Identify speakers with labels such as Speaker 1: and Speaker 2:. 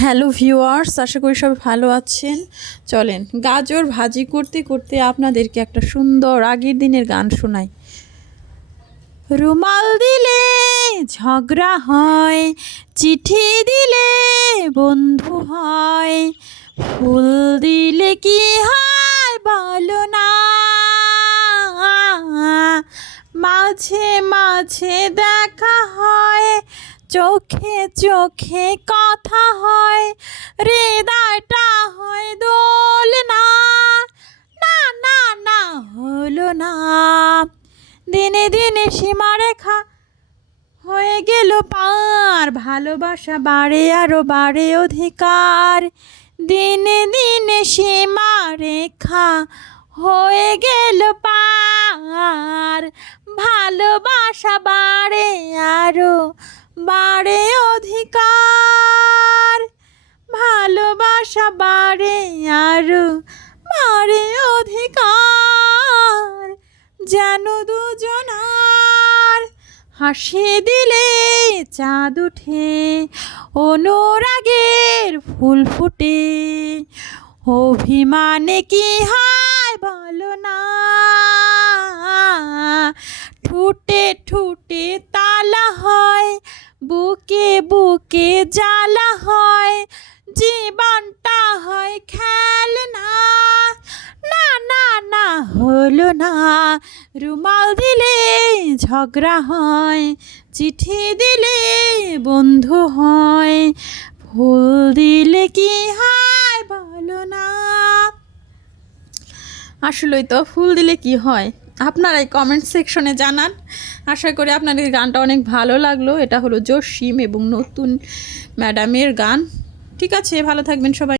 Speaker 1: Hello viewers, আশা করি সবাই ভালো আছেন। চলেন, গাজর ভাজি করতে করতে আপনাদেরকে একটা সুন্দর আগের দিনের গান শোনাই। রুমাল দিলে ঝগড়া হয়, চিঠি দিলে বন্ধু হয়, ফুল দিলে কি হয় বলো না। মাঝে মাঝে দেখা চোখে চোখে কথা হয়, হৃদয়টা হয় দোল না। না না না হলো না। দিনে দিনে সীমারেখা হয়ে গেল পার। ভালোবাসা বাড়ে আরও বাড়ে অধিকার। দিনে দিনে সীমারেখা হয়ে গেল পার। ভালোবাসা বাড়ে আরও বাড়ে অধিকার, ভালোবাসা বাড়ে আরও বাড়ে অধিকার। যেন দুজনার হাসি দিলে চাঁদ উঠে, অনুরাগের ফুল ফুটে। অভিমানে কি হয় বলো না, ঠুটে ঠুটে বুকে বুকে জ্বালা হয়, জীবনটা হয় খেলনা। না না না, হলো না। রুমাল দিলে ঝগড়া হয়, চিঠি দিলে বন্ধু হয়। ফুল দিলে কি হয় বলো না। আসলেই তো, ফুল দিলে কি হয়? আপনারাই কমেন্ট সেকশনে জানান। আশা করি আপনাদের গানটা অনেক ভালো লাগল। এটা হলো জসিম এবং নতুন ম্যাডামের গান। ঠিক আছে, ভালো থাকবেন সবাই।